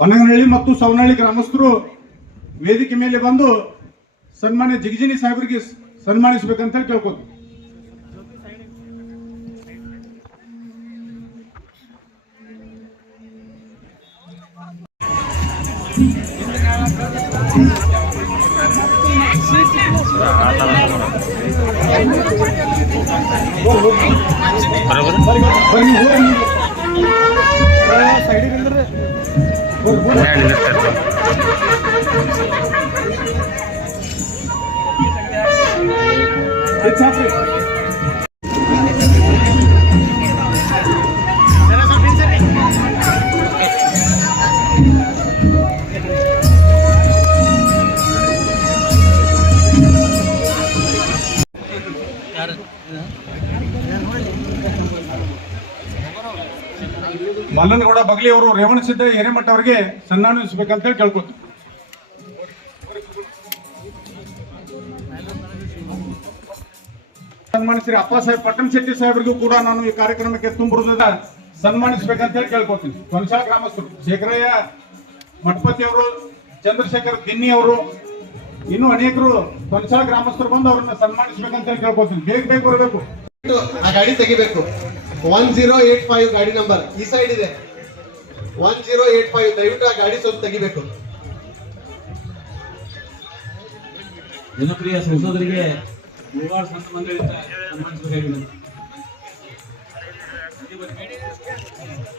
ಹೊನ್ನಗನಹಳ್ಳಿ ಮತ್ತು ಸವನಹಳ್ಳಿ ಗ್ರಾಮಸ್ಥರು ವೇದಿಕೆ ಮೇಲೆ ಬಂದು ಸನ್ಮಾನ್ಯ ಜಿಗಜಿನಿ ಸಾಹೇಬರಿಗೆ ಸನ್ಮಾನಿಸಬೇಕಂತ ಕೇಳ್ಕೊತೀವಿ ಬನ್ನಿ, मिनट कर लो it. ಅವರು ರೇವಣ ಸಿದ್ದ ಹಿರೇಮಠ ಅವರಿಗೆ ಸನ್ಮಾನಿಸಬೇಕಂತ ಹೇಳಿ ಕೇಳ್ಕೊತೀವಿ ಸನ್ಮಾನಿಸಿರಿ ಅಪ್ಪ ಸಾಹೇಬ್, ಪಟ್ಟಣ ಶೆಟ್ಟಿ ಸಾಹೇಬರಿಗೂ ಕೂಡ ನಾನು ಈ ಕಾರ್ಯಕ್ರಮಕ್ಕೆ ತುಂಬುವುದದ ಸನ್ಮಾನಿಸಬೇಕಂತ ಹೇಳಿ ಕೇಳ್ಕೊತೀನಿ ಕೊನಶಾಲ ಗ್ರಾಮಸ್ಥರು ಶೇಖರಯ್ಯ ಮಠಪತಿ ಅವರು, ಚಂದ್ರಶೇಖರ್ ದಿನ್ನಿ ಅವರು, ಇನ್ನು ಅನೇಕರು ಕೊನಶಾಲ ಗ್ರಾಮಸ್ಥರು ಬಂದು ಅವ್ರನ್ನ ಸನ್ಮಾನಿಸಬೇಕಂತ ಹೇಳಿ ಕೇಳ್ಕೊತೀನಿ ಬೇಗ ಬೇಗ ಬರಬೇಕು. ಆ ಗಾಡಿ ತೆಗಿಬೇಕು. ಒನ್ ಜೀರೋ ಏಟ್ ಫೈವ್ ಗಾಡಿ ನಂಬರ್ ಈ ಸೈಡ್ ಇದೆ. ಒನ್ ಜೀರೋ ಏಟ್ ಫೈವ್ ದಯವಿಟ್ಟು ಆ ಗಾಡಿ ಸ್ವಲ್ಪ ತೆಗಿಬೇಕು. ಜನಪ್ರಿಯ ಸಂಸದರಿಗೆ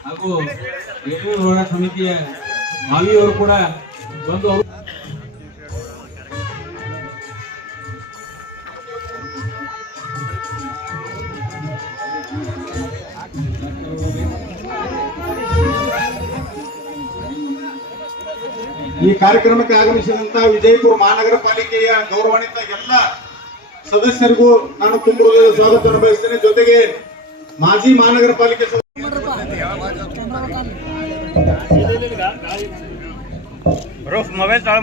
ಹಾಗೂ ಹೋರಾಟ ಸಮಿತಿಯ ಮಾವಿಯವರು ಕೂಡ ಬಂದು ಈ ಕಾರ್ಯಕ್ರಮಕ್ಕೆ ಆಗಮಿಸಿದಂತ ವಿಜಯಪುರ ಮಹಾನಗರ ಪಾಲಿಕೆಯ ಗೌರವಾನ್ವಿತ ಎಲ್ಲ ಸದಸ್ಯರಿಗೂ ನಾನು ತುಂಬ ಸ್ವಾಗತವನ್ನು ಬಯಸ್ತೇನೆ ಜೊತೆಗೆ ಮಾಜಿ ಮಹಾನಗರ ಪಾಲಿಕೆ ಇಲ್ಲಿ ಮೊಬೈಲ್. ಚಾಲು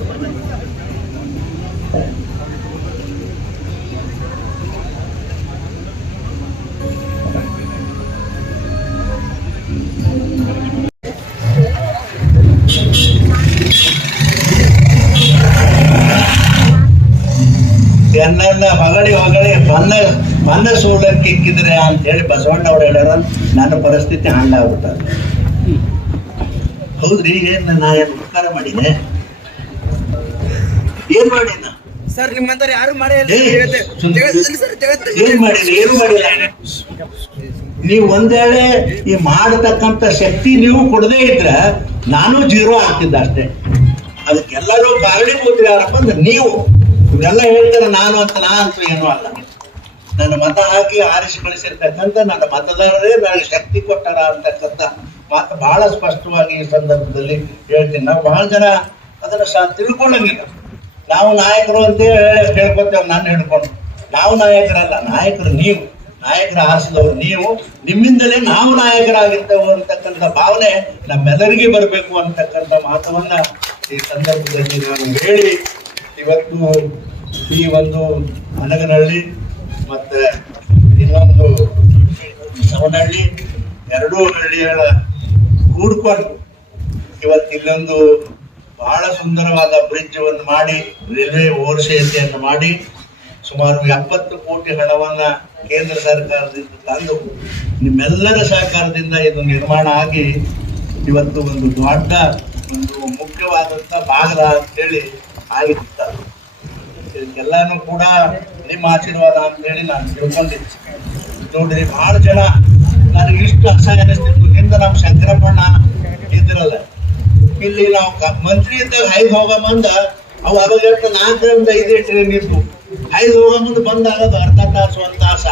ಹೊಗಳಿ ಹೊಗಳಿ ಬಂದ ಬನ್ನ ಸೂಳಕ್ಕೆ ಇಕ್ಕಿದ್ರೆ ಅಂತ ಹೇಳಿ ಬಸವಣ್ಣ ಅವ್ರು ಹೇಳ್ಯಾರ ನನ್ನ ಪರಿಸ್ಥಿತಿ ಹಂಗಾಗ್ಬಿಟ್ಟದ ಹೌದ್ರಿ ಏನ್ ನಾ ಏನ್ ಉಪಕಾರ ಮಾಡಿದೆ? ಏನ್ ಮಾಡಿನ ಸರ್ ನಿಮ್ಮಂತರ ಯಾರು ಮಾಡಿಲ್ಲ ಏನ್ ಮಾಡಿಲ್ಲ ಏನು ಮಾಡಿಲ್ಲ ನೀವು ಒಂದೇಳೆ ವೇಳೆ ಈ ಮಾಡತಕ್ಕಂತ ಶಕ್ತಿ ನೀವು ಕೊಡದೇ ಇದ್ರ ನಾನು ಜೀರೋ ಆಗ್ತಿದ್ದ ಅಷ್ಟೇ. ಅದಕ್ಕೆಲ್ಲರೂ ಕಾರಣೀಭೂತರು ಯಾರಪ್ಪ ಅಂದ್ರೆ ನೀವು. ಇವೆಲ್ಲ ಹೇಳ್ತಾರೆ, ನಾನು ಅಂತ ನಾ ಅಂತ ಏನೂ ಅಲ್ಲ. ನನ್ನ ಮತ ಹಾಕಿ ಆರಿಸಿ ಬಳಸಿರ್ತಕ್ಕಂಥ ನನ್ನ ಮತದಾರರೇ ನನಗೆ ಶಕ್ತಿ ಕೊಟ್ಟರ ಅಂತಕ್ಕಂಥ ಮಾತು ಬಹಳ ಸ್ಪಷ್ಟವಾಗಿ ಈ ಸಂದರ್ಭದಲ್ಲಿ ಹೇಳ್ತೀನಿ. ನಾವು ಬಹಳ ಜನ ಅದನ್ನು ಸಹ ತಿಳ್ಕೊಳ್ಳಂಗಿಲ್ಲ. ನಾವು ನಾಯಕರು ಅಂತ ಹೇಳಿ ಹೇಳ್ಕೊತೇವೆ ನಾನು ಹೇಳ್ಕೊಂಡು ನಾವು ನಾಯಕರಲ್ಲ, ನಾಯಕರು ನೀವು. ನಾಯಕರ ಆರಿಸಿದವರು ನೀವು. ನಿಮ್ಮಿಂದಲೇ ನಾವು ನಾಯಕರಾಗಿರ್ತೇವೆ ಅಂತಕ್ಕಂಥ ಭಾವನೆ ನಮ್ಮೆಲ್ಲರಿಗೆ ಬರಬೇಕು ಅಂತಕ್ಕಂಥ ಮಾತವನ್ನ ಈ ಸಂದರ್ಭದಲ್ಲಿ ನಾನು ಹೇಳಿ ಇವತ್ತು ಈ ಒಂದು ಮನಗನಹಳ್ಳಿ ಮತ್ತೆ ಇನ್ನೊಂದು ಸವನಹಳ್ಳಿ ಎರಡೂ ಹಳ್ಳಿಗಳ ಕೂಡ್ಕೊಂಡು ಇವತ್ತು ಇಲ್ಲೊಂದು ಬಹಳ ಸುಂದರವಾದ ಬ್ರಿಡ್ಜ್ ಒಂದು ಮಾಡಿ, ರೈಲ್ವೆ ಓವರ್ಸೇತಿಯನ್ನು ಮಾಡಿ ಸುಮಾರು ಎಪ್ಪತ್ತು ಕೋಟಿ ಹಣವನ್ನ ಕೇಂದ್ರ ಸರ್ಕಾರದಿಂದ ತಂದು ನಿಮ್ಮೆಲ್ಲರ ಸಹಕಾರದಿಂದ ಇದು ನಿರ್ಮಾಣ ಆಗಿ ಇವತ್ತು ಒಂದು ದೊಡ್ಡ, ಒಂದು ಮುಖ್ಯವಾದಂತ ಭಾಗ ಅಂತೇಳಿ ಆಗಿರ್ತಾರೆ ಇದಕ್ಕೆಲ್ಲಾನು ಕೂಡ ನಿಮ್ಮ ಆಶೀರ್ವಾದ ಅಂತೇಳಿ ನಾನು ತಿಳ್ಕೊಂಡಿದ್ದೆ. ನೋಡ್ರಿ ಬಹಳ ಜನ ನನಗೆ ಇಷ್ಟು ಅಸಹ್ಯ ಅನಿಸ್ತಿತ್ತು ಹಿಂದೆ ನಮ್ಮ ಶಂಕರಪ್ಪಣ್ಣ ಇದ್ರಲ್ಲ, ಇಲ್ಲಿ ನಾವು ಮಂತ್ರಿ ಇದ್ದಾಗ ಐದು ಹೋಗೋ ಮುಂದ, ಅವು ಅವಾಗ ನಾಲ್ಕರಿಂದ ಐದು ಟ್ರೈನ್ ಇತ್ತು ಐದು ಹೋಗೋ ಮುಂದೆ ಬಂದಾಗದು ಅರ್ಧ ತಾಸು, ಒಂದ್ ತಾಸ.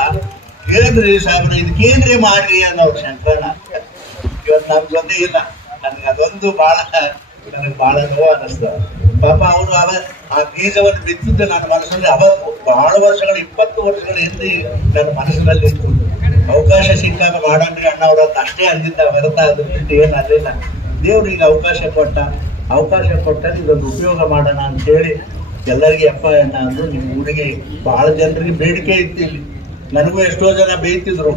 ಹೇಳಿದ್ರಿ ಸಾಹೇಬ್ರ ಇದಕ್ಕೇನ್ರಿ ಮಾಡ್ರಿ ಅನ್ನೋ ಶಂಕರಣ್ಣ. ಇವತ್ತು ನಮ್ಮ ಜೊತೆ ಇಲ್ಲ. ನನಗೆ ಅದೊಂದು ಬಹಳ ನನಗೆ ಬಹಳ ನೋವು ಅನ್ನಿಸ್ತದ ಪಾಪ ಅವರು ಅವ ಆ ಬೀಜವನ್ನು ಬಿತ್ತಿದ್ದು ನನ್ನ ಮನಸ್ಸಲ್ಲಿ ಅವ ಬಹಳ ವರ್ಷಗಳ, ಇಪ್ಪತ್ತು ವರ್ಷಗಳ ಹಿಂದೆ ನನ್ನ ಮನಸ್ಸಿನಲ್ಲಿ ಇತ್ತು. ಅವಕಾಶ ಸಿಕ್ಕಾಗ ಮಾಡಣ್ರಿ ಅಣ್ಣ ಅವರು ಹತ್ರ ಅಷ್ಟೇ ಅಂದಿದ್ದ ಹೊರತ ಅದ್ರ ಬಿಟ್ಟು ಏನು ಅಲ್ಲಿಲ್ಲ ಈಗ ಅವಕಾಶ ಕೊಟ್ಟ. ಅವಕಾಶ ಕೊಟ್ಟಾಗ ಇದೊಂದು ಉಪಯೋಗ ಮಾಡೋಣ ಅಂತ ಹೇಳಿ ಎಲ್ಲರಿಗೆ ಅಪ್ಪ ಅಣ್ಣ ಅಂದ್ರು. ನಿಮ್ಮ ಊರಿಗೆ ಬಹಳ ಜನರಿಗೆ ಬೇಡಿಕೆ ಇತ್ತು ಇಲ್ಲಿ. ನನಗೂ ಎಷ್ಟೋ ಜನ ಬೇಯ್ತಿದ್ರು.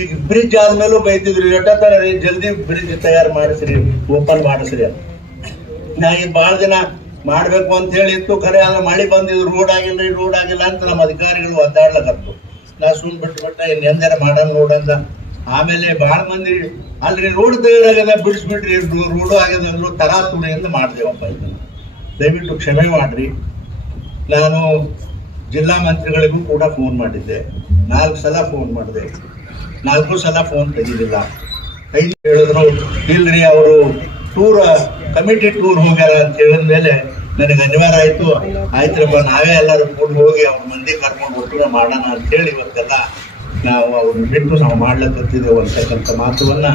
ಈಗ ಬ್ರಿಡ್ಜ್ ಆದ್ಮೇಲೂ ಬೈತಿದ್ರು ಎಷ್ಟೋ ಜಲ್ದಿ ಬ್ರಿಡ್ಜ್ ತಯಾರು ಮಾಡಿಸ್ರಿ, ಓಪನ್ ಮಾಡಿಸ್ರಿ ಈಗ ಬಹಳ ದಿನ ಮಾಡ್ಬೇಕು ಅಂತ ಹೇಳಿ ಇತ್ತು, ಖರೆ ಆದ್ರೆ ಮಳೆ ಬಂದಿದ್ರು ರೋಡ್ ಆಗಿಲ್ಲ ರೋಡ್ ಆಗಿಲ್ಲ ಅಂತ ನಮ್ಮ ಅಧಿಕಾರಿಗಳು ಒದ್ದಾಡ್ಲಕತ್ತು. ನಾ ಸುಮ್ ಬಿಟ್ಟು ಬಿಟ್ಟ ಇನ್ ಎಂದಾರ ಮಾಡೋಣ ಅಂತ. ಆಮೇಲೆ ಬಹಳ ಮಂದಿ ಅಲ್ರಿ ರೋಡ್ ತಯಾರಾಗದ ಬಿಡಿಸ್ಬಿಟ್ರಿ ರೋಡು ಆಗ್ಯದ ಅಂದ್ರು ಎಂದು ಮಾಡ್ದೇವಪ್ಪ ಇದನ್ನ. ದಯವಿಟ್ಟು ಕ್ಷಮೆ ಮಾಡ್ರಿ. ನಾನು ಜಿಲ್ಲಾ ಮಂತ್ರಿಗಳಿಗೂ ಕೂಡ ಫೋನ್ ಮಾಡಿದ್ದೆ. ನಾಲ್ಕು ಸಲ ಫೋನ್ ಮಾಡಿದೆ. ನಾಲ್ಕು ಸಲ ಫೋನ್ ತೆಗೆದಿಲ್ಲ ಕೈ ಹೇಳಿದ್ರು, ಇಲ್ರಿ, ಅವರು ಟೂರ್ ಕಮಿಟಿ ಟೂರ್ ಹೋಗ್ಯಾರ ಅಂತ ಹೇಳಿದ ಮೇಲೆ ನನಗೆ ಅನಿವಾರ್ಯ ಆಯ್ತು. ಆಯ್ತ್ರಪ್ಪ, ನಾವೇ ಎಲ್ಲರೂ ಕೂಡ ಹೋಗಿ ಅವ್ರ ಮಂದಿ ಕರ್ಕೊಂಡು ಒಟ್ಟಿಗೆ ಮಾಡೋಣ ಅಂತ ಹೇಳಿ ಇವತ್ತೆಲ್ಲ ನಾವು ಅವ್ರನ್ನ ಬಿಟ್ಟು ನಾವು ಮಾಡ್ಲತ್ತಿದ್ದೇವೆ ಅಂತಕ್ಕಂಥ ಮಾತುವನ್ನ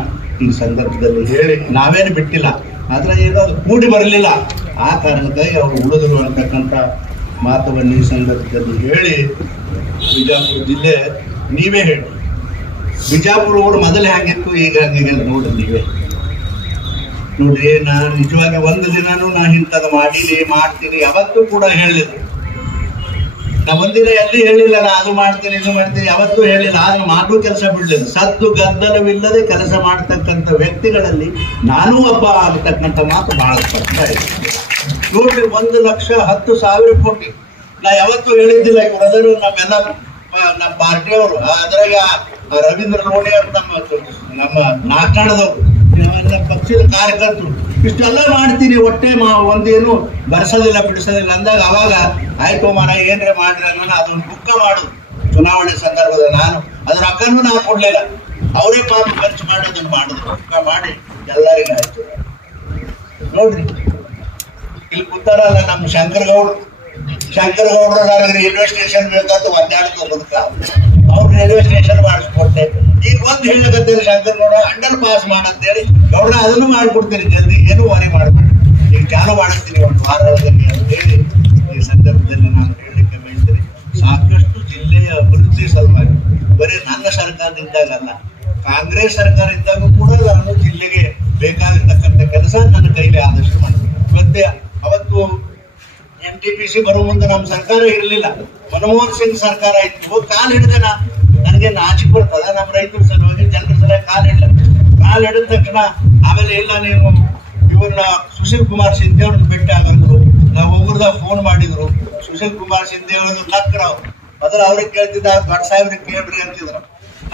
ಈ ಸಂದರ್ಭದಲ್ಲಿ ಹೇಳಿ ನಾವೇನು ಬಿಟ್ಟಿಲ್ಲ. ಆದ್ರೆ ಏನೋ ಅದು ಕೂಡಿ ಬರಲಿಲ್ಲ. ಆ ಕಾರಣಕ್ಕಾಗಿ ಅವರು ಉಳಿದ್ರು ಅಂತಕ್ಕಂಥ ಮಾತುವನ್ನು ಈ ಸಂದರ್ಭದಲ್ಲಿ ಹೇಳಿ ಬಿಜಾಪುರ ಜಿಲ್ಲೆ ನೀವೇ ಹೇಳಿ. ಬಿಜಾಪುರ ಊರು ಮೊದಲೇ ಹೇಗಿತ್ತು, ಈಗ ಹಂಗೆ ನೋಡಿ ನೀವೇ. ನೋಡ್ರಿ ನಾ ನಿಜವಾಗಿ ಒಂದು ದಿನಾನು ನಾ ಇಂಥದ್ದು ಮಾಡೀನಿ ಮಾಡ್ತೀನಿ. ಯಾವತ್ತೂ ಕೂಡ ಹೇಳಿದ್ರು ನಾ ಒಂದಿನ ಎಲ್ಲಿ ಹೇಳಿಲ್ಲ, ನಾ ಅದು ಮಾಡ್ತೀನಿ, ಇದು ಮಾಡ್ತೀನಿ, ಯಾವತ್ತೂ ಹೇಳಿಲ್ಲ. ಆದ್ರೆ ಮಾಡೋ ಕೆಲಸ ಬಿಡ್ಲಿಲ್ಲ. ಸದ್ದು ಗದ್ದಲವಿಲ್ಲದೆ ಕೆಲಸ ಮಾಡ್ತಕ್ಕಂಥ ವ್ಯಕ್ತಿಗಳಲ್ಲಿ ನಾನೂ ಒಬ್ಬ ಆಗತಕ್ಕಂಥ ಮಾತು ಬಹಳ ಸ್ಪಷ್ಟ ಇದೆ. ನೋಡ್ರಿ, ಒಂದು ಲಕ್ಷ ಹತ್ತು ಸಾವಿರ ಕೋಟಿ. ನಾ ಯಾವತ್ತೂ ಹೇಳಿದ್ದಿಲ್ಲ, ಇವರೆಲ್ಲರೂ ನಮ್ಮೆಲ್ಲ ನಮ್ಮ ಪಾರ್ಟಿಯವರು. ಅದ್ರಾಗ ರವೀಂದ್ರ ಲೋಣಿ ಅಂತ ನಮ್ಮ ನಮ್ಮ ನಾಟಾಣದವರು ನಮ್ಮ ಪಕ್ಷದ ಕಾರ್ಯಕರ್ತರು, ಇಷ್ಟೆಲ್ಲ ಮಾಡ್ತೀನಿ ಹೊಟ್ಟೆ ಮಾ ಒಂದೇನು ಬರ್ಸೋದಿಲ್ಲ, ಬಿಡಿಸೋದಿಲ್ಲ ಅಂದಾಗ ಅವಾಗ ಆಯ್ತು ಮನ ಏನ್ರೆ ಮಾಡ್ರಿ ಅನ್ನೋಣ ಅದೊಂದು ಬುಕ್ಕ ಮಾಡು. ಚುನಾವಣೆ ಸಂದರ್ಭದಲ್ಲಿ ನಾನು ಅದರ ಅಕ್ಕನೂ ನಾನು ಕೊಡ್ಲಿಲ್ಲ. ಅವರೇ ಪಾಪ ಖರ್ಚು ಮಾಡಿ ಮಾಡುದು ಮಾಡಿದ್ರು. ದುಃಖ ಮಾಡಿ ಎಲ್ಲರಿಗೂ ಆಯ್ತು. ನೋಡ್ರಿ. ಇಲ್ಲಿ ಕೂತಾರಲ್ಲ ನಮ್ಮ ಶಂಕರಗೌಡ ಶಂಕರಗೌಡರು ನನಗೆ ರೈಲ್ವೆ ಸ್ಟೇಷನ್ ಬೇಕಂತ ಒದ್ದಾಡ್ತಾರೆ ಬದುಕ ಅವ್ರು ರೈಲ್ವೆ ಸ್ಟೇಷನ್ ಮಾಡಿಸ್ಕೊಟ್ಟೆ ಈಗ ಒಂದು ಶಂಕರ್ ಗೌಡ ಅಂಡರ್ ಪಾಸ್ ಮಾಡಂತೇಳಿ ಗೌಡ ಅದನ್ನು ಮಾಡ್ಕೊಡ್ತೀನಿ ಜಲ್ದಿ, ಏನು ವಾರಿ ಮಾಡ್ಬೇಡಿ. ಈಗ ಚಾಲು ಮಾಡಿಸ್ತೀನಿ ಒಂದು ವಾರದಲ್ಲಿ ಅಂತೇಳಿ ಈ ಸಂದರ್ಭದಲ್ಲಿ ನಾನು ಹೇಳಲಿಕ್ಕೆ ಬಯಸ್ತೀನಿ ಸಾಕಷ್ಟು ಜಿಲ್ಲೆಯ ಅಭಿವೃದ್ಧಿ ಸಲುವಾಗಿ, ಬರೀ ನನ್ನ ಸರ್ಕಾರದಿಂದಾಗಲ್ಲ, ಕಾಂಗ್ರೆಸ್ ಸರ್ಕಾರ ಇದ್ದಾಗ ಕೂಡ ನಾನು ಜಿಲ್ಲೆಗೆ ಬೇಕಾಗಿರ್ತಕ್ಕಂಥ ಕೆಲಸ ನನ್ನ ಕೈಲಿ ಆದಷ್ಟು ಮಾಡ್ತೀನಿ. ಮತ್ತೆ ಅವತ್ತು ಎಂ ಟಿ ಪಿ ಸಿ ಬರೋ ಮುಂದೆ ನಮ್ಮ ಸರ್ಕಾರ ಇರಲಿಲ್ಲ. ಮನಮೋಹನ್ ಸಿಂಗ್ ಸರ್ಕಾರ ಇತ್ತು, ಕಾಲ್ ಹಿಡಿದನ? ನನಗೆ ನಾಚಿಕೆ ಬರ್ತದ ನಮ್ಮ ರೈತರ ಸಲುವಾಗಿ ಜನರ ಸಲುವಾಗಿ ಕಾಲ್ ಹಿಡ್ಲ ಕಾಲ್ ಹಿಡಿದ ತಕ್ಷಣ ಆಮೇಲೆ ಇಲ್ಲ, ನೀವು ಇವ್ರನ್ನ ಸುಶೀಲ್ ಕುಮಾರ್ ಶಿಂದೆ ಅವ್ರನ್ನ ಭೇಟಿ ಆಗಂದ್ರು. ನಾವು ಒಬ್ಬರದಾಗ ಫೋನ್ ಮಾಡಿದ್ರು. ಸುಶೀಲ್ ಕುಮಾರ್ ಶಿಂದೆ ಅವ್ರದ್ದು ನಕ್ರ ಅವ್ರು. ಮೊದಲು ಅವ್ರಿಗೆ ಕೇಳ್ತಿದ್ದ ದೊಡ್ಡ ಸಾಹೇಬ್ರಿಗೆ ಕೇಳ್ರಿ ಅಂತಿದ್ರು.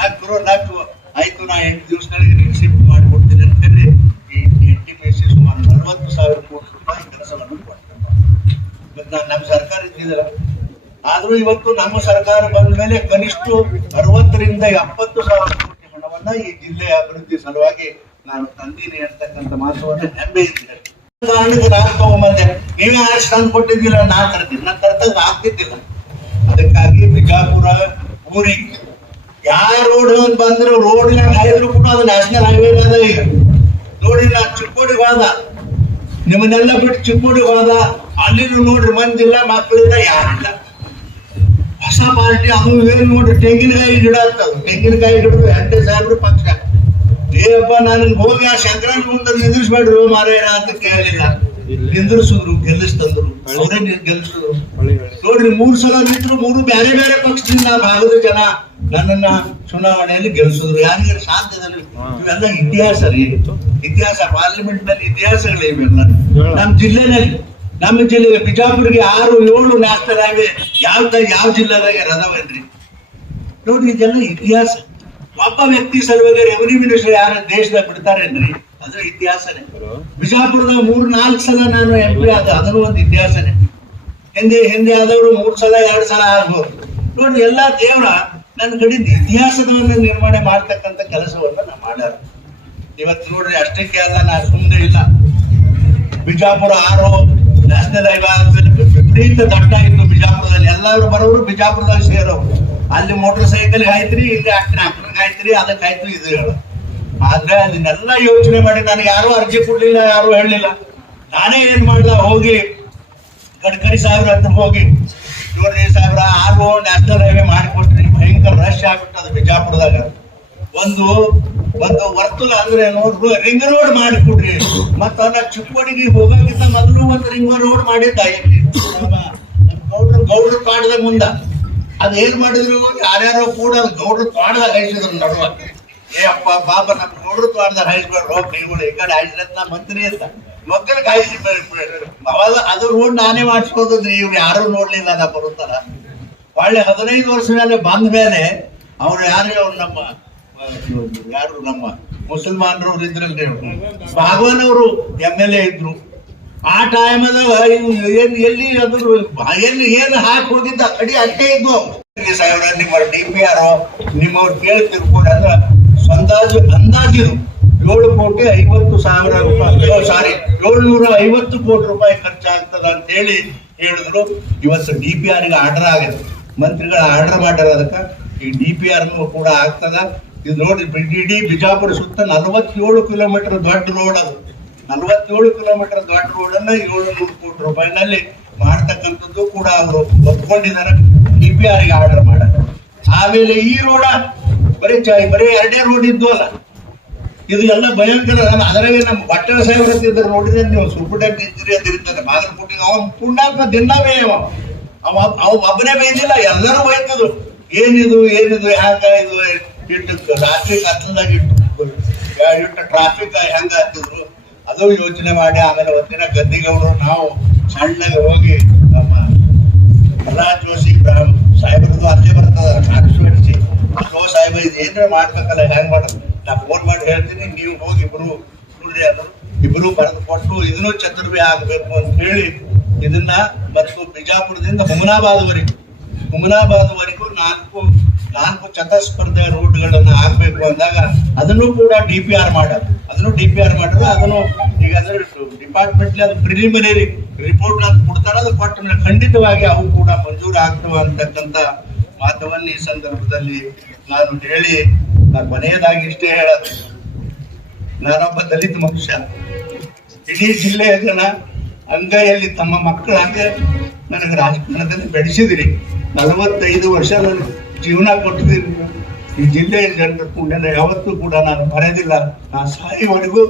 ನಕ್ರು ನಕ್ಕು ಆಯ್ತು, ನಾ ಎಂಟು ದಿವಸಗಳಿಗೆ ರಿಸೀವ್ ಮಾಡಿಕೊಡ್ತೀನಿ ಅಂತ ಹೇಳಿ ಈ ಎನ್ ಟಿ ಪಿ ಸಿ ಸುಮಾರು ನಲವತ್ತು ಸಾವಿರ ಕೋಟಿ ರೂಪಾಯಿ ಕೆಲಸವನ್ನು ಕೊಡ್ತಾರೆ ನಮ್ಮ ಸರ್ಕಾರ ಇದ್ದಿಲ್ಲ ಆದ್ರೂ ಇವತ್ತು ನಮ್ಮ ಸರ್ಕಾರ ಬಂದ ಮೇಲೆ ಕನಿಷ್ಠ ಅರವತ್ತರಿಂದ ಎಪ್ಪತ್ತು ಸಾವಿರ ಕೋಟಿ ಹಣವನ್ನ ಈ ಜಿಲ್ಲೆಯ ಅಭಿವೃದ್ಧಿ ಸಲುವಾಗಿ ನಾನು ತಂದೀನಿ ಅಂತಕ್ಕಂಥ ಮಾತುವನ್ನು ಹೆಮ್ಮೆ ನಾನು ತಗೊಂಬಂದೆ. ನೀವೇ ಆರ್ಸ್ ತಂದು ಕೊಟ್ಟಿದ್ದಿಲ್ಲ ನಾ ತರ್ತೀನಿ ನಾನು ತರ್ತದ ಆಗ್ತಿದ್ದಿಲ್ಲ. ಅದಕ್ಕಾಗಿ ಬಿಜಾಪುರ ಊರಿಗೆ ಯಾವ ರೋಡ್ ಬಂದ್ರೆ ರೋಡ್ ಹಾಯ್ದ್ರು ಕೂಡ ಅದು ನ್ಯಾಷನಲ್ ಹೈವೇ ಅದ ಈಗ. ನೋಡಿ, ನಾ ಚಿಕ್ಕೋಡಿ ಹೋದ. ನಿಮ್ಮನ್ನೆಲ್ಲ ಬಿಟ್ಟು ಚಿಕ್ಕೋಡಿ ಹೋದ. ಅಲ್ಲಿನೂ ನೋಡ್ರಿ, ಮಂದಿಲ್ಲ, ಮಕ್ಕಳಿಲ್ಲ, ಯಾರಿಲ್ಲ. ಹೊಸ ಪಾರ್ಟಿ ಅದು ಏನು ನೋಡ್ರಿ ತೆಂಗಿನಕಾಯಿ ಗಿಡ ಅಂತ ತೆಂಗಿನಕಾಯಿ ಗಿಡ ಎಂಟು ಸಾವಿರ ಪಕ್ಷ. ದೇವಪ್ಪ ನಾನು ಹೋಗಿ ಆ ಶಂಕರನ ಮುಂದೆ ನಿಂದಿರ್ಸ್ಬೇಡ್ರು ಮಾರೇನ ಅಂತ ಕೇಳಲಿಲ್ಲ ನಿಂದಿರ್ಸಿದ್ರು ಗೆಲ್ಲಿಸ್ತಂದ್ರು ಅವರೇ ಗೆಲ್ಲಿಸಿದ್ರು. ನೋಡ್ರಿ ಮೂರ್ ಸಲ ನಿಂತರು ಮೂರು ಬೇರೆ ಬೇರೆ ಪಕ್ಷದಿಂದ ಭಾಗದ ಜನ ನನ್ನನ್ನ ಚುನಾವಣೆಯಲ್ಲಿ ಗೆಲ್ಲಿಸಿದ್ರು. ಯಾರಿಗೆ ಶಾಂತದಲ್ಲಿ ಇವೆಲ್ಲ ಇತಿಹಾಸ ರೀ. ಇತಿಹಾಸ ಪಾರ್ಲಿಮೆಂಟ್ನಲ್ಲಿ ಇತಿಹಾಸಗಳೇ ಇವೆಲ್ಲ. ನಮ್ಮ ಜಿಲ್ಲೆನಲ್ಲಿ ನಮ್ಮ ಜಿಲ್ಲೆ ಬಿಜಾಪುರಿಗೆ ಆರು, ಏಳು ಹೈವೇ ಯಾವ ಯಾವ ಜಿಲ್ಲಾದಾಗ ರದವನ್ರಿ ನೋಡಿ, ಇದೆಲ್ಲ ಇತಿಹಾಸ. ಒಬ್ಬ ವ್ಯಕ್ತಿ ಸಲುವಾಗಿ ರೆವಿನ್ಯೂ ಮಿನಿಸ್ಟರ್ ಯಾರ ದೇಶದಾಗ ಬಿಡ್ತಾರೇನ್ರಿ? ಅದು ಇತಿಹಾಸನೇ. ಬಿಜಾಪುರದಾಗ ಮೂರ್, ನಾಲ್ಕು ಸಲ ನಾನು ಎಂ ಪಿ ಆದ, ಅದನ್ನು ಒಂದು ಇತಿಹಾಸನೇ. ಹಿಂದೆ ಹಿಂದೆ ಆದವರು ಮೂರು ಸಲ, ಎರಡು ಸಲ ಆಗ್ಬೋದು. ನೋಡಿ, ಎಲ್ಲಾ ದೇವರ ನನ್ನ ಕಡೆಯಿಂದ ಇತಿಹಾಸದವನ್ನ ನಿರ್ಮಾಣ ಮಾಡ್ತಕ್ಕಂಥ ಕೆಲಸವನ್ನ ನಾನು ಮಾಡ್ಯಾರ. ಇವತ್ತು ನೋಡ್ರಿ, ಅಷ್ಟಕ್ಕೆ ಅಲ್ಲ ನಾನು ಸುಮ್ಮನೆ ಇಲ್ಲ. ಬಿಜಾಪುರ ಆರು ನ್ಯಾಷನಲ್ ಹೈವೇ ವಿಪರೀತ ದಟ್ಟ ಇತ್ತು ಬಿಜಾಪುರದಲ್ಲಿ. ಎಲ್ಲರೂ ಬರೋರು ಬಿಜಾಪುರದಾಗ ಸೇರೋರು. ಅಲ್ಲಿ ಮೋಟರ್ ಸೈಕಲ್ ಆಯ್ತ್ರಿ, ಇಲ್ಲಿ ಟ್ರ್ಯಾಕ್ಟರ್ ಆಯ್ತ್ರಿ, ಅದಕ್ಕೆ ಆಯ್ತು ಇದು ಹೇಳು. ಆದ್ರೆ ಅದನ್ನೆಲ್ಲ ಯೋಚನೆ ಮಾಡಿ ನನಗೆ ಯಾರು ಅರ್ಜಿ ಕೊಡ್ಲಿಲ್ಲ, ಯಾರು ಹೇಳಲಿಲ್ಲ. ನಾನೇ ಏನ್ ಮಾಡ್ಲ ಹೋಗಿ ಗಡ್ಕರಿ ಸಾಹೇಬ್ರ ಹತ್ರ ಹೋಗಿ ನೋಡ್ರಿ ಸಾಹೇಬ್ರ ಆರು ನ್ಯಾಷನಲ್ ಹೈವೇ ಮಾಡಿಕೊಟ್ರಿ, ಭಯಂಕರ ರಶ್ ಆಗ್ಬಿಟ್ಟದ ಬಿಜಾಪುರದಾಗ. ಒಂದು ಒಂದು ವರ್ತುಲ ಅಂದ್ರೆ ರಿಂಗ್ ರೋಡ್ ಮಾಡಿಕೊಡ್ರಿ. ಮತ್ತ ನಾ ಚಿಕ್ಕೋಡಿಗೆ ಹೋಗಕ್ಕಿಂತ ಮೊದಲು ಒಂದು ರಿಂಗ್ ರೋಡ್ ಮಾಡಿದ್ದ ಇಲ್ಲಿ. ಗೌಡ್ರು ಗೌಡ್ರು ಪಾಡದ ಮುಂದ. ಅದ್ ಏನ್ ಮಾಡಿದ್ರು ಯಾರ್ಯಾರೋ ಕೂಡ ಗೌಡ್ರು ಪಾಡದಾಗ ಹೈಸಿದ್ರು ನಡುವ. ಏ ಅಪ್ಪ, ಬಾಬ ನಮ್ಮ ಗೌಡ್ರು ಪಾಡದಾಗ ಹೈಸ್ಬೇಡ್ರು ಕೈಗಳು ಈ ಕಡೆ ಹಾಯಿಸ್ರತ್ ಮಂತ್ರಿ ಅಂತ. ಮಕ್ಕಳಿಗೆ ಕಾಯಿಸಿ ಅವಾಗ ಅದು ರೋಡ್ ನಾನೇ ಮಾಡಿಸ್ಬೋದ್ರಿ ಇವ್ರು ಯಾರು ನೋಡ್ಲಿಲ್ಲ ನಾ ಬರುತ್ತಾರ ಒಳ್ಳೆ ಹದಿನೈದು ವರ್ಷ ಮೇಲೆ ಬಂದ ಮೇಲೆ ಅವ್ರು ಯಾರು ಅವ್ರು ನಮ್ಮ ಯಾರು ನಮ್ಮ ಮುಸಲ್ಮಾನರು ಇದ್ರಲ್ರಿ ಅವ್ರು. ಭಾಗವನ್ ಅವರು ಎಂ ಎಲ್ ಎ ಇದ್ರು. ಆ ಟೈಮದಾಗ ಏನ್ ಎಲ್ಲಿ ಅದ್ರ ಎಲ್ಲಿ ಏನ್ ಹಾಕಿ ಹೋಗಿದ್ದ ಅಡಿ ಅಷ್ಟೇ ಇದ್ವು ಸಾಹೇಬ್ರ ನಿಮ್ಮ ಡಿ ಪಿ ಆರ್, ನಿಮ್ಮವ್ರು ಕೇಳ್ತಿರ್ಬೋದು ಅಂದ್ರ ಅಂದಾಜು ಅಂದಾಜಿರು ಏಳು ಕೋಟಿ ಐವತ್ತು ಸಾವಿರ ರೂಪಾಯಿ ಸಾರಿ ಏಳ್ನೂರ ಐವತ್ತು ಕೋಟಿ ರೂಪಾಯಿ ಖರ್ಚಾಗ್ತದ ಅಂತ ಹೇಳಿ ಹೇಳಿದ್ರು. ಇವತ್ತು ಡಿ ಪಿ ಆರ್ಗೆ ಆರ್ಡರ್ ಆಗಿದೆ. ಮಂತ್ರಿಗಳ ಆರ್ಡರ್ ಮಾಡ್ಯಾರ ಅದಕ್ಕ. ಈ ಡಿ ಪಿ ಆರ್ ಕೂಡ ಆಗ್ತದ. ಇದು ನೋಡಿ ಇಡೀ ಬಿಜಾಪುರ ಸುತ್ತ ನಲವತ್ತೇಳು ಕಿಲೋಮೀಟರ್ ದೊಡ್ಡ ರೋಡ್ ಅದು. ನಲವತ್ತೇಳು ಕಿಲೋಮೀಟರ್ ದೊಡ್ಡ ರೋಡ್ ಅನ್ನ ಏಳ್ನೂರು ಕೋಟಿ ರೂಪಾಯಿನಲ್ಲಿ ಮಾಡ್ತಕ್ಕಂಥದ್ದು ಕೂಡ ಅವರು ಒಪ್ಕೊಂಡಿದ್ದಾರೆ. ಡಿ ಪಿ ಆರ್ಗೆ ಆರ್ಡರ್ ಮಾಡ ಆಮೇಲೆ ಈ ರೋಡ ಬರೀ ಚಾಯ್ ಬರೀ ಎರಡೇ ರೋಡ್ ಇದ್ದು ಅಲ್ಲ. ಇದು ಎಲ್ಲ ಭಯಂಕರ ಅದರಾಗೆ ನಮ್ಮ ಭಟ್ಟರ ಸಾಹೇಬ್ರ ಇದ್ರು ನೋಡಿದ್ರೆ ನೀವು ಸೂಪರ್ಟೆಂಟ್ ಇಂಜಿನಿಯರ್ ಅಂತ ಇರ್ತಾರೆ ಬಾಗಲಕೋಟೆ ಅವನ್ ಪುಣ್ಯಾತ್ಮ ದಿನವೇ ಅವ. ಅವ ಅವ ಒಬ್ಬನೇ ಬೈದಿಲ್ಲ, ಎಲ್ಲರೂ ಬೈತದ್ರು. ಏನಿದು ಏನಿದು, ಹ್ಯಾಂಗ ಇದು ಇಟ್ಟು ರಾತ್ರಿ ಕತ್ತಲದಾಗ ಇಟ್ಟು ಇಟ್ಟು ಟ್ರಾಫಿಕ್ ಹೆಂಗ ಹಾಕಿದ್ರು ಅದು ಯೋಚನೆ ಮಾಡಿ ಆಮೇಲೆ ಒಂದಿನ ಗದ್ದಿಗೌಡರು ನಾವು ಸಣ್ಣಗೆ ಹೋಗಿ ನಮ್ಮ ಪ್ರಹ್ಲಾದ್ ಜೋಶಿ ಬ್ರಹ್ಮ ಸಾಹೇಬ್ರದ್ದು ಅಲ್ಲೇ ಬರ್ತದ ಕಾಣಿಸ್ಬಿಡಿಸಿ ಸೋ ಸಾಹೇಬ, ಇದು ಏನ್ರ ಮಾಡ್ಬೇಕಲ್ಲ ಹೆಂಗ್ ಮಾಡೋದು? ನಾ ಫೋನ್ ಮಾಡಿ ಹೇಳ್ತೀನಿ, ನೀವು ಹೋಗಿ ಇಬ್ರು ನೋಡ್ರಿ ಅದು, ಇಬ್ರು ಬರೆದು ಕೊಟ್ಟು ಇದನ್ನು ಚತುರ್ವಿ ಆಗಬೇಕು ಅಂತ ಹೇಳಿ ಇದನ್ನ ಮತ್ತು ಬಿಜಾಪುರದಿಂದ ಹುಮನಾಬಾದ್ವರೆಗೂ ಹುಮನಾಬಾದ್ವರೆಗೂ ನಾಲ್ಕು ನಾಲ್ಕು ಚತಸ್ಪರ್ಧೆ ರೂಟ್ಗಳನ್ನ ಹಾಕ್ಬೇಕು ಅಂದಾಗ ಅದನ್ನು ಕೂಡ ಡಿ ಪಿ ಆರ್ ಮಾಡೋದು. ಅದನ್ನು ಡಿ ಪಿ ಆರ್ ಮಾಡಿದ್ರೆ ಅದನ್ನು ಈಗ ಅಂದ್ರೆ ಡಿಪಾರ್ಟ್ಮೆಂಟ್ಲಿ ಅದು ಪ್ರಿಲಿಮಿನರಿ ರಿಪೋರ್ಟ್ ಅಂತ ಕೊಡ್ತಾರೆ, ಅದು ಕೊಟ್ಟ ಮೇಲೆ ಖಂಡಿತವಾಗಿ ಅವು ಕೂಡ ಮಂಜೂರು ಆಗ್ತವೆ ಅಂತಕ್ಕಂಥ ಮಾತವನ್ನು ಈ ಸಂದರ್ಭದಲ್ಲಿ ನಾನು ಹೇಳಿ ನಾನು ಮನೆಯದಾಗಿ ಇಷ್ಟೇ ಹೇಳೋದು. ನಾನೊಬ್ಬ ದಲಿತ ಮನುಷ್ಯ. ಇಡೀ ಜಿಲ್ಲೆಯ ಜನ ಅಂಗೈಯಲ್ಲಿ ತಮ್ಮ ಮಕ್ಕಳ ಹಂಗೆ ನನಗೆ ರಾಜಕಾರಣದಲ್ಲಿ ಬೆಳೆಸಿದಿರಿ. ನಲವತ್ತೈದು ವರ್ಷ ನಾನು ಜೀವನ ಕೊಟ್ಟಿದ್ದೀನಿ ಈ ಜಿಲ್ಲೆಯ ಜನರ ಪುಣ್ಯನ ಯಾವತ್ತೂ ಕೂಡ ನಾನು ಮರೆಯದಿಲ್ಲ ನಾ ಸಾಯುವವರೆಗೂ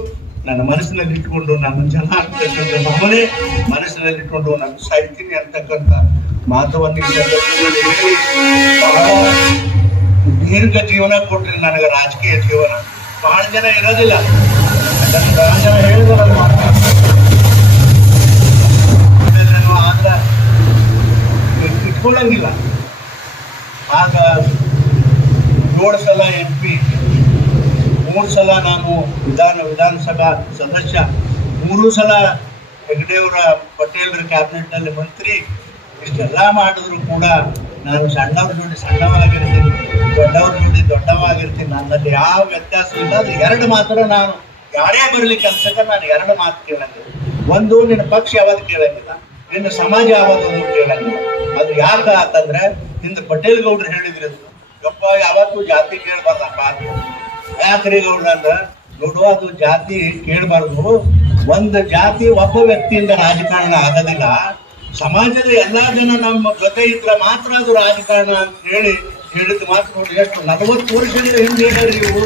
ನನ್ನ ಮನಸ್ಸಿನಲ್ಲಿ ಇಟ್ಕೊಂಡು ನನ್ನ ಜನ ಅಂತಕ್ಕಂಥ ಭಾವನೆ ಮನಸ್ಸಿನಲ್ಲಿ ಇಟ್ಕೊಂಡು ನಾನು ಸಾಯ್ತೀನಿ ಅಂತಕ್ಕಂಥ ಮಾತವನ್ನು ದೀರ್ಘ ಜೀವನ ಕೊಟ್ರಿ ನನಗೆ ರಾಜಕೀಯ ಜೀವನ. ಬಹಳ ಜನ ಇರೋದಿಲ್ಲ. ಹೇಳಿದ್ರೆ ಇಟ್ಕೊಳ್ಳಂಗಿಲ್ಲ. ಆಗ ಏಳು ಸಲ ಎಂ ಪಿ ಮೂರು ಸಲ ನಾನು ವಿಧಾನ ವಿಧಾನಸಭಾ ಸದಸ್ಯ, ಮೂರು ಸಲ ಹೆಗ್ಡೆಯವರ ಪಟೇಲ್ರ ಕ್ಯಾಬಿನೆಟ್ನಲ್ಲಿ ಮಂತ್ರಿ, ಇಷ್ಟೆಲ್ಲ ಮಾಡಿದ್ರು ಕೂಡ ನಾನು ಸಣ್ಣವ್ರ ನೋಡಿ ಸಣ್ಣವಾಗಿರ್ತೀನಿ, ದೊಡ್ಡವ್ರ ನೋಡಿ ದೊಡ್ಡವಾಗಿರ್ತೀನಿ, ನನ್ನಲ್ಲಿ ಯಾವ ವ್ಯತ್ಯಾಸ ಇಲ್ಲ. ಅದು ಎರಡು ಮಾತ್ರ ನಾನು, ಯಾರೇ ಬರಲಿ ಕೆಲಸಕ್ಕೆ ನಾನು ಎರಡು ಮಾತು ಕೇಳಂಗಿಲ್ಲ. ಒಂದು, ನಿನ್ನ ಪಕ್ಷ ಯಾವಾಗ ಕೇಳಂಗಿಲ್ಲ, ನಿನ್ನ ಸಮಾಜ ಯಾವಾಗ ಕೇಳಂಗಿಲ್ಲ. ಅದು ಯಾಕ ಅಂತಂದ್ರೆ ಹಿಂದೆ ಪಟೇಲ್ ಗೌಡ್ರು ಹೇಳಿದ್ರು ಗಪ್ಪ ಯಾವತ್ತೂ ಜಾತಿ ಕೇಳಬಾರ್ದಪ್ಪ ಯಾಕ್ರಿ ಗೌಡ್ರ ಅಂದ್ರ ನೋಡುವ ಅದು ಜಾತಿ ಕೇಳಬಾರ್ದು. ಒಂದು ಜಾತಿ ಒಬ್ಬ ವ್ಯಕ್ತಿಯಿಂದ ರಾಜಕಾರಣ ಆಗೋದಿಲ್ಲ. ಸಮಾಜದ ಎಲ್ಲಾ ಜನ ನಮ್ಮ ಜೊತೆ ಇದ್ರೆ ಮಾತ್ರ ಅದು ರಾಜಕಾರಣ ಅಂತ ಹೇಳಿ ಹೇಳಿದ ಮಾತು ನೋಡಿ, ಎಷ್ಟು ನಲವತ್ತು ವರ್ಷದಿಂದ ಹಿಂದೆ ಹೇಳ್ರಿ ಇವು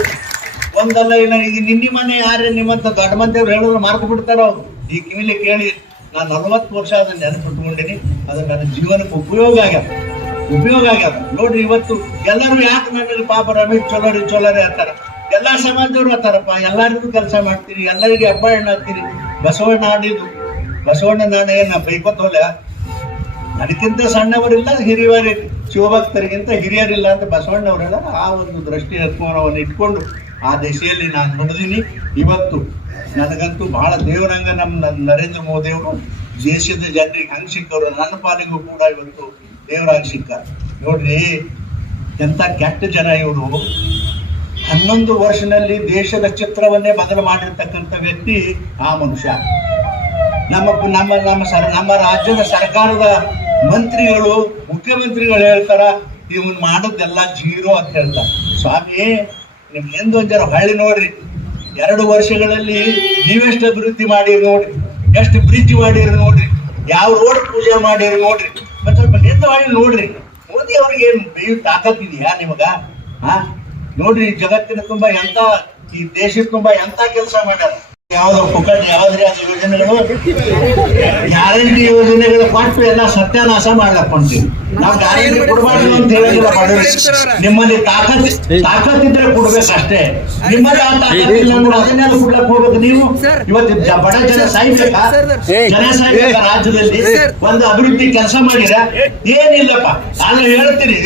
ಒಂದಲ್ಲ ಇಲ್ಲ ಈಗ ನಿನ್ನೆ ಮನೆ ಯಾರೇ ನಿಮ್ಮಂತ ದೊಡ್ಡ ಮಂದಿಯವ್ರು ಹೇಳಿದ್ರು ಮಾರ್ಕ್ ಬಿಡ್ತಾರ ಅವ್ರು. ಈ ಕಿವಿಲಿ ಕೇಳಿ ನಾನು ನಲವತ್ತು ವರ್ಷ ಅದನ್ನ ನೆನಪಿಟ್ಕೊಂಡಿನಿ ಅದು ನನ್ನ ಜೀವನಕ್ಕೆ ಉಪಯೋಗ ಆಗ್ಯದ. ಉಪಯೋಗ ಆಗ್ಯದ. ನೋಡ್ರಿ ಇವತ್ತು ಎಲ್ಲರೂ ಯಾಕೆ ನನಗೆ ಪಾಪ ರಮೇಶ್ ಚೊಲೋರಿ ಚೊಲೋರಿ ಅಂತಾರೆ. ಎಲ್ಲಾ ಸಮಾಜದವ್ರು ಅಂತಾರಪ್ಪ. ಎಲ್ಲರಿಗೂ ಕೆಲಸ ಮಾಡ್ತೀರಿ, ಎಲ್ಲರಿಗೆ ಹಬ್ಬ ಹಣ್ಣು ಹಾಕ್ತೀರಿ. ಬಸವಣ್ಣ ಆಡಿದ್ದು ಬಸವಣ್ಣ ನಾಣೆ ಏನ ಬೈಕೋತ ಹೋಲ ನನಗಿಂತ ಸಣ್ಣವರಿಲ್ಲ, ಹಿರಿಯವರು. ಶಿವಭಕ್ತರಿಗಿಂತ ಹಿರಿಯರಿಲ್ಲ ಅಂತ ಬಸವಣ್ಣವರೆಲ್ಲ ಆ ಒಂದು ದೃಷ್ಟಿ ಹತ್ಮವನ್ನು ಇಟ್ಕೊಂಡು ಆ ದಿಶೆಯಲ್ಲಿ ನಾನು ನೋಡಿದ್ದೀನಿ, ಇವತ್ತು ನನಗಂತೂ ಬಹಳ ದೇವರಂಗ ನಮ್ಮ ನರೇಂದ್ರ ಮೋದಿ ಅವರು, ದೇಶದ ಜನರಿಗೆ ಹಂಗೆ ಸಿಕ್ಕವರು ನನ್ನ ಪಾಲಿಗೂ ಕೂಡ ಇವತ್ತು ದೇವರಾಗಿ ಸಿಕ್ಕ ನೋಡ್ರಿ, ಎಂತ ಕೆಟ್ಟ ಜನ ಇವರು. ಹನ್ನೊಂದು ವರ್ಷದಲ್ಲಿ ದೇಶದ ಚಿತ್ರವನ್ನೇ ಬದಲು ಮಾಡಿರ್ತಕ್ಕಂಥ ವ್ಯಕ್ತಿ ಆ ಮನುಷ್ಯ. ನಮ್ಮ ನಮ್ಮ ನಮ್ಮ ಸರ್, ನಮ್ಮ ರಾಜ್ಯದ ಸರ್ಕಾರದ ಮಂತ್ರಿಗಳು, ಮುಖ್ಯಮಂತ್ರಿಗಳು ಹೇಳ್ತಾರ, ಇವನ್ ಮಾಡೋದೆಲ್ಲ ಜೀರೋ ಅಂತ ಹೇಳ್ತಾರೆ. ಸ್ವಾಮಿ ನಿಮ್ ಎಂದು ಹಳ್ಳಿ ನೋಡ್ರಿ. ಎರಡು ವರ್ಷಗಳಲ್ಲಿ ನೀವೆಷ್ಟು ಅಭಿವೃದ್ಧಿ ಮಾಡಿರಿ ನೋಡ್ರಿ. ಎಷ್ಟು ಬ್ರಿಡ್ಜ್ ಮಾಡಿರಿ ನೋಡ್ರಿ. ಯಾವ ರೋಡ್ ಪೂಜೆ ಮಾಡಿರಿ ನೋಡ್ರಿ. ಮತ್ತೆ ಸ್ವಲ್ಪ ನಿಂತು ಹಳ್ಳಿ ನೋಡ್ರಿ. ಮೋದಿ ಅವ್ರಿಗೆ ಏನ್ ಬೇಯು ತಾಕತ್ತಿದೆಯಾ ನಿಮಗ? ಹಾ ನೋಡ್ರಿ ಜಗತ್ತಿನ ತುಂಬಾ ಎಂತ ಈ ದೇಶದ ತುಂಬಾ ಎಂತ ಕೆಲಸ ಮಾಡ್ಯಾರ. ಯಾವ್ದೋ ಪುಕಟ್ ಯಾವ್ದ್ರಿ ಅದು ಯೋಜನೆಗಳು? ಗ್ಯಾರಂಟಿ ಯೋಜನೆಗಳ ಕೊಟ್ಟು ಎಲ್ಲ ಸತ್ಯಾನಾಶ ಮಾಡ್ಲಕ್ ಹೊಂಟೀವಿ ನಾವು ಗ್ಯಾರಂಟಿ ಕೊಡಬಾರ್ದು ಅಂತ ಹೇಳಿಲ್ಲ ಬಡವರು ನಿಮ್ಮಲ್ಲಿ ತಾಕತ್ ತಾಕತ್ ಇದ್ರೆ ಕೊಡ್ಬೇಕಷ್ಟೇ. ನಿಮ್ಮಲ್ಲಿ ಆ ತಾಕತ್ ಇಲ್ಲ ಅಂದ್ರೆ ಅದನ್ನೆಲ್ಲ ಕೊಡ್ಲಕ್ ಹೋಗ್ಬೇಕು ನೀವು? ಇವತ್ತು ಬಡ ಜನ ಸಾಯ್ಬೇಕಾ? ಜನ ಸಾಯ್ಬೇಕಾ ರಾಜ್ಯದಲ್ಲಿ? ಒಂದು ಅಭಿವೃದ್ಧಿ ಕೆಲಸ ಮಾಡಿರ ಏನಿಲ್ಲಪ್ಪ. ನಾನು ಹೇಳ್ತೀನಿ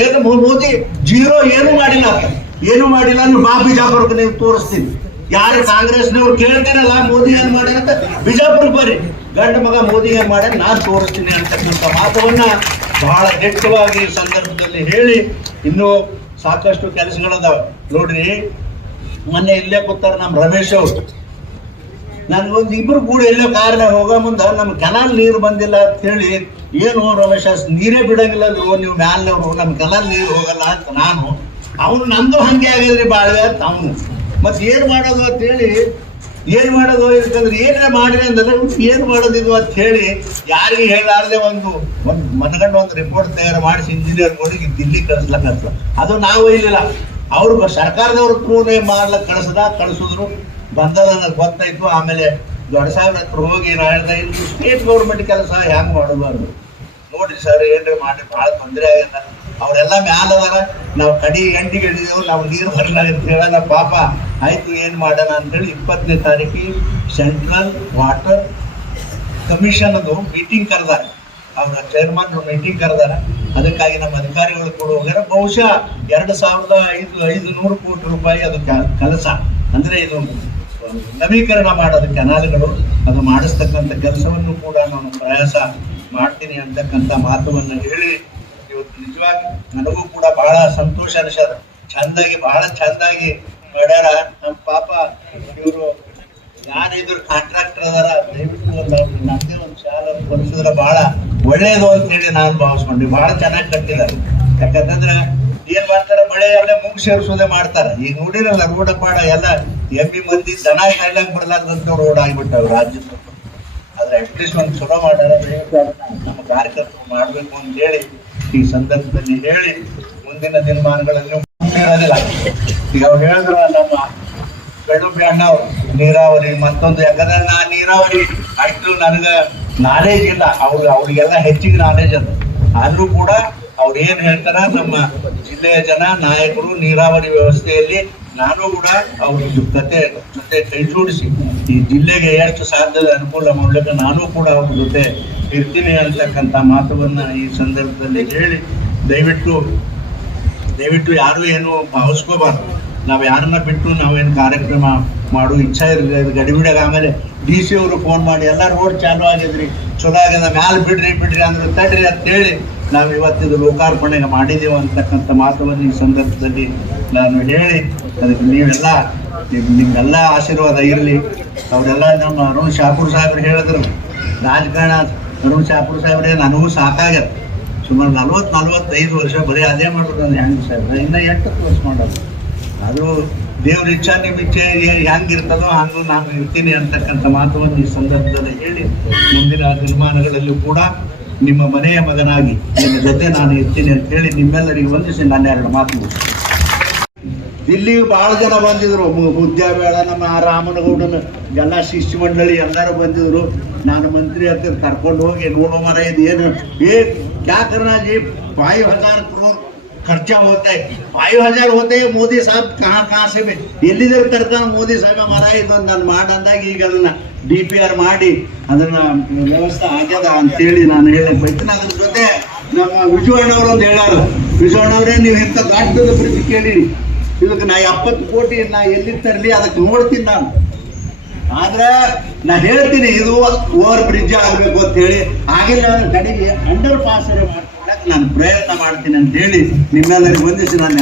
ಮೋದಿ ಜೀರೋ ಏನು ಮಾಡಿಲ್ಲ. ಏನು ಮಾಡಿಲ್ಲ ಅಂದ್ರೆ ಬಾ ಬಿಜಾಪುರಕ್ಕೆ ನೀವು ತೋರಿಸ್ತೀನಿ. ಯಾರು ಕಾಂಗ್ರೆಸ್ನವ್ರು ಕೇಳ್ತಾರಲ್ಲ ಮೋದಿ ಏನ್ ಮಾಡ್ಯಾರ ಅಂತ? ಬಿಜಾಪುರಕ್ಕೆ ಬರ್ರಿ. ಗಂಡ ಮಗ ಮೋದಿ ಏನ್ ಮಾಡ್ಯಾರ? ನಾನು ತೋರಿಸ್ತೀನಿ ಅಂತಕ್ಕಂಥ ಮಾತವನ್ನ ಬಹಳ ದಿಟ್ಟವಾಗಿ ಈ ಸಂದರ್ಭದಲ್ಲಿ ಹೇಳಿ ಇನ್ನೂ ಸಾಕಷ್ಟು ಕೆಲಸಗಳದಾವ. ನೋಡ್ರಿ, ಮೊನ್ನೆ ಇಲ್ಲೇ ಕೂತಾರ ನಮ್ಮ ರಮೇಶ್ ಅವರು. ನನ್ಗೊಂದು ಇಬ್ರು ಕೂಡ ಎಲ್ಲೋ ಕಾರಣ ಹೋಗೋ ಮುಂದ ನಮ್ಮ ಕೆನಾಲ್ ನೀರು ಬಂದಿಲ್ಲ ಅಂತ ಹೇಳಿ, ಏನು ರಮೇಶ ನೀರೇ ಬಿಡಂಗಿಲ್ಲ ಅಲ್ವೋ ನೀವು ಮ್ಯಾಲ್ನವ್ರು ನಮ್ಮ ಕೆನಾಲ್ ನೀರು ಹೋಗಲ್ಲ ಅಂತ ನಾನು. ಅವನು ನಂದು ಹಂಗೆ ಆಗಿದ್ರಿ ಬಾಳ್ವೆ ಅಂತ ಅವನು. ಮತ್ ಏನು ಮಾಡೋದು ಅಂತ ಹೇಳಿ, ಏನು ಮಾಡೋದು ಅಂತಂದ್ರೆ ಏನೇ ಮಾಡಿದೆ ಅಂದ್ರೆ ಏನು ಮಾಡೋದಿದ್ವು ಅಂತ ಹೇಳಿ ಯಾರಿಗೆ ಹೇಳಾರದೆ ಒಂದು ಒಂದು ಮನಗಂಡು ಒಂದು ರಿಪೋರ್ಟ್ ತಯಾರು ಮಾಡಿಸಿ ಇಂಜಿನಿಯರ್ಗಳಿಗೆ ದಿಲ್ಲಿ ಕಳಿಸ್ಲಕ್ಕ ಅದು ನಾವು ಇಲ್ಲಿಲ್ಲ. ಅವ್ರು ಸರ್ಕಾರದವ್ರು ಥ್ರೂನೇ ಮಾಡ್ಲಕ್ ಕಳಿಸದ, ಕಳಿಸಿದ್ರು. ಬಂದದ ಗೊತ್ತಾಯ್ತು. ಆಮೇಲೆ ದೊಡ್ಡ ಸಾವಿರ ಹತ್ರ ಹೋಗಿ ನಾ ಇದು ಸ್ಟೇಟ್ ಗೌರ್ಮೆಂಟ್ ಕೆಲಸ ಹೆಂಗ್ ಮಾಡಬಾರ್ದು? ನೋಡ್ರಿ ಸರ್, ಏನ್ರಿ ಮಾಡಿ ಬಹಳ ತೊಂದರೆ ಆಗ್ಯದ. ಅವರೆಲ್ಲ ಮ್ಯಾಲ ಅದಾರ. ನಾವು ಕಡಿ ಗಂಟೆಗೆ ಹಿಡಿದೇವು ನಾವು ನೀರು ಬರಲ್ಲ ಅಂತ ಹೇಳಲ್ಲ. ಪಾಪ, ಆಯ್ತು, ಏನ್ ಮಾಡೋಣ ಅಂತೇಳಿ ಇಪ್ಪತ್ತನೇ ತಾರೀಕಿಗೆ ಸೆಂಟ್ರಲ್ ವಾಟರ್ ಕಮಿಷನ್ ಅದು ಮೀಟಿಂಗ್ ಕರೆದಾರ. ಅವ್ರ ಚೇರ್ಮನ್ ಮೀಟಿಂಗ್ ಕರೆದಾರ. ಅದಕ್ಕಾಗಿ ನಮ್ಮ ಅಧಿಕಾರಿಗಳು ಕೂಡ ಹೋಗ್ಯಾರ. ಬಹುಶಃ ಎರಡು ಸಾವಿರದ ಐದು ಐದು ನೂರು ಕೋಟಿ ರೂಪಾಯಿ ಅದು ಕೆಲಸ. ಅಂದ್ರೆ ಇದು, ನವೀಕರಣ ಮಾಡೋದು, ಕೆನಾಲ್ಗಳು. ಅದು ಮಾಡಿಸ್ತಕ್ಕಂಥ ಕೆಲಸವನ್ನು ಕೂಡ ನಾನು ಪ್ರಯಾಸ ಮಾಡ್ತೀನಿ ಅಂತಕ್ಕಂಥ ಮಾತುವನ್ನು ಹೇಳಿ ಇವತ್ತು ನಿಜವಾಗಿ ನನಗೂ ಕೂಡ ಬಹಳ ಸಂತೋಷ ಅನಿಸ್ಯಾರ ಚಂದಾಗಿ, ಬಹಳ ಚಂದಾಗಿ ಮಾಡ್ಯಾರ ನಮ್ಮ ಪಾಪ. ಇವರು ಯಾರಿದ್ರು ಕಾಂಟ್ರಾಕ್ಟರ್ ಅದಾರ, ದಯವಿಟ್ಟು ಒಂದು ಒಂದು ಶಾಲೆ ಕೊಡಿಸಿದ್ರೆ ಬಹಳ ಒಳ್ಳೇದು ಅಂತ ಹೇಳಿ ನಾನು ಭಾವಿಸ್ಕೊಂಡ್ವಿ. ಬಹಳ ಚೆನ್ನಾಗಿ ಕಟ್ಟಿದ್ದಾರೆ ಯಾಕಂತಂದ್ರೆ ಏನ್ ಮಾಡ್ತಾರೆ ಮಳೆ ಎಲ್ಲ ಮುಗ್ ಸೇರಿಸೋದೇ ಮಾಡ್ತಾರೆ. ಈಗ ನೋಡಿರಲ್ಲ ರೋಡ ಪಾಡ ಎಲ್ಲ ಎಮ್ಮಿ ಮಂದಿ ದನ ಕಾಯ್ಲಾಕ್ ಬರ್ಲಾರ್ದಂತ ರೋಡ್ ಆಗ್ಬಿಟ್ಟವ್ ರಾಜ್ಯದ ಆದ್ರೆ ಅಟ್ಲೀಸ್ಟ್ ಒಂದು ಚಲೋ ಮಾಡ್ಯಾರ ನಮ್ಮ ಕಾರ್ಯಕರ್ತರು ಮಾಡ್ಬೇಕು ಅಂತ ಹೇಳಿ ಈ ಸಂದರ್ಭದಲ್ಲಿ ಹೇಳಿ ಮುಂದಿನ ದಿನಮಾನಗಳಲ್ಲಿ ಇರೋದಿಲ್ಲ ಈಗ ಅವ್ರು ಹೇಳಿದ್ರು ನಮ್ಮ ಬೆಳುಬಿ ಅಣ್ಣ ಅವ್ರು, ನೀರಾವರಿ ಮತ್ತೊಂದು, ಯಾಕಂದ್ರೆ ನಾ ನೀರಾವರಿ ಅಷ್ಟು ನನಗ ನಾಲೆಜ್ ಇಲ್ಲ. ಅವ್ರು, ಅವ್ರಿಗೆಲ್ಲ ಹೆಚ್ಚಿಗೆ ನಾಲೆಜ್ ಅದ. ಆದ್ರೂ ಕೂಡ ಅವ್ರು ಏನ್ ಹೇಳ್ತಾರ, ನಮ್ಮ ಜಿಲ್ಲೆಯ ಜನ, ನಾಯಕರು, ನೀರಾವರಿ ವ್ಯವಸ್ಥೆಯಲ್ಲಿ ನಾನು ಕೂಡ ಅವ್ರ ಜೊತೆ ಜೊತೆ ಕೈ ಜೋಡಿಸಿ, ಈ ಜಿಲ್ಲೆಗೆ ಎಷ್ಟು ಸಾಧ್ಯದ ಅನುಕೂಲ ಮಾಡ್ಲಿಕ್ಕೆ ನಾನು ಕೂಡ ಅವ್ರ ಜೊತೆ ಇರ್ತೀನಿ ಅಂತಕ್ಕಂಥ ಮಾತುವನ್ನ ಈ ಸಂದರ್ಭದಲ್ಲಿ ಹೇಳಿ, ದಯವಿಟ್ಟು ದಯವಿಟ್ಟು ಯಾರು ಏನು ಭಾವಿಸ್ಕೋಬಾರ್ದು ನಾವು ಯಾರನ್ನ ಬಿಟ್ಟು ನಾವೇನು ಕಾರ್ಯಕ್ರಮ ಮಾಡೋ, ಇಚ್ಛಾ ಇದು ಗಡಿಬಿಡಾಗ ಆಮೇಲೆ ಡಿ ಸಿ ಅವರು ಫೋನ್ ಮಾಡಿ, ಎಲ್ಲ ರೋಡ್ ಚಾಲು ಆಗಿದ್ರಿ, ಚಲೋ ಆಗ್ಯದ ಮ್ಯಾಲ ಬಿಡ್ರಿ ಬಿಡ್ರಿ ಅಂದ್ರೆ, ತಡ್ರಿ ಅಂತ ಹೇಳಿ ನಾವು ಇವತ್ತಿದು ಲೋಕಾರ್ಪಣೆ ಮಾಡಿದೆವು ಅಂತಕ್ಕಂಥ ಮಾತವನ್ನು ಈ ಸಂದರ್ಭದಲ್ಲಿ ನಾನು ಹೇಳಿ, ಅದಕ್ಕೆ ನೀವೆಲ್ಲ, ನಿಮ್- ನಿಮ್ಗೆಲ್ಲ ಆಶೀರ್ವಾದ ಇರಲಿ. ಅವರೆಲ್ಲ ನಮ್ಮ ಅರುಣ್ ಶಾಪುರ್ ಸಾಹೇಬ್ರು ಹೇಳಿದ್ರು, ರಾಜಕಾರಣ ಅರುಣ್ ಶಾಪುರ್ ಸಾಹೇಬ್ರೆ, ನನಗೂ ಸಾಕಾಗ್ಯದ. ಸುಮಾರು ನಲ್ವತ್ತು, ನಲ್ವತ್ತೈದು ವರ್ಷ ಬರೀ ಅದೇ ಮಾಡೋದು ನಾನು ಹೆಂಗೆ ಸರ್ ಇನ್ನೂ ಎಂಟತ್ತು ವರ್ಷ ಮಾಡೋದು. ಅದು ದೇವ್ರ ಇಚ್ಛಾ, ನಿಮ್ಮ ಇಚ್ಛೆ ಹೆಂಗಿರ್ತದೋ ಹಂಗೂ ನಾನು ಇರ್ತೀನಿ ಅಂತಕ್ಕಂಥ ಮಾತವನ್ನು ಈ ಸಂದರ್ಭದಲ್ಲಿ ಹೇಳಿ, ಮುಂದಿನ ದಿನಮಾನಗಳಲ್ಲೂ ಕೂಡ ನಿಮ್ಮ ಮನೆಯ ಮಗನಾಗಿ, ನಿಮ್ಮ ಜೊತೆ ನಾನು ಇರ್ತೀನಿ ಅಂತ ಹೇಳಿ ನಿಮ್ಮೆಲ್ಲರಿಗೆ ವಂದಿಸಿ ನನ್ನ ಎರಡು ಮಾತು. ಇಲ್ಲಿ ಬಹಳ ಜನ ಬಂದಿದ್ರು. ಉದ್ಯಾವೇಳ ನಮ್ಮ ರಾಮನಗೌಡನ ಎಲ್ಲ ಶಿಷ್ಯ ಮಂಡಳಿ ಎಲ್ಲರೂ ಬಂದಿದ್ರು. ನಾನು ಮಂತ್ರಿ ಹತ್ತಿರ ಕರ್ಕೊಂಡು ಹೋಗಿ ನೋಡೋ ಮರ ಇದು ಏನು? ಏ ಯಾಕರ ಬಾಯಿ ಹಂಗಾರ ಕ್ರೋರ್ खर्चा होता है फाइव हजार होते हैं ಮೋದಿ ಸಾಹೇಬ್ ಕಹಾ ಕಹಾ ಸೆ ಎಲ್ಲಿದ್ದಾರೆ ಕರ್ಕೊಂಡು ಮೋದಿ ಸಾಹೇಬ ಮರ ಇದೊಂದು ನಾನು ಮಾಡಂದಾಗ ಈಗ ಅದನ್ನ ಡಿ ಪಿ ಆರ್ ಮಾಡಿ ಅದನ್ನ ವ್ಯವಸ್ಥೆ ಆಗ್ಯದ ಅಂತೇಳಿ ನಾನು ಹೇಳಿ ಬೈತೀನಿ ಅದ್ರ ಜೊತೆ ನಮ್ಮ ವಿಜಯಣ್ಣವ್ರು ಒಂದು ಹೇಳಾರ ವಿಜಯಣ್ಣವ್ರೇ ನೀವು ಇಂಥ ದೊಡ್ಡದ ಬ್ರಿಡ್ಜ್ ಕೇಳಿರಿ ಇದಕ್ಕೆ ನಾ ಎಪ್ಪತ್ತು ಕೋಟಿ ನಾ ಎಲ್ಲಿ ತರಲಿ ಅದಕ್ಕೆ ನೋಡ್ತೀನಿ ನಾನು ಆದ್ರೆ ನಾ ಹೇಳ್ತೀನಿ ಇದು ಓವರ್ ಬ್ರಿಡ್ಜ್ ಆಗ್ಬೇಕು ಅಂತ ಹೇಳಿ ಆಗಿಲ್ಲ ಅಂದ್ರೆ ಕಡೆಗೆ ಅಂಡರ್ ಪಾಸ್ ಮಾಡ್ತಾರೆ ನಾನು ಪ್ರಯತ್ನ ಮಾಡ್ತೀನಿ ಅಂತ ಹೇಳಿ ನಿಮ್ಮೆಲ್ಲರಿಗೂ ಒಂದಿಷ್ಟು ನಾನು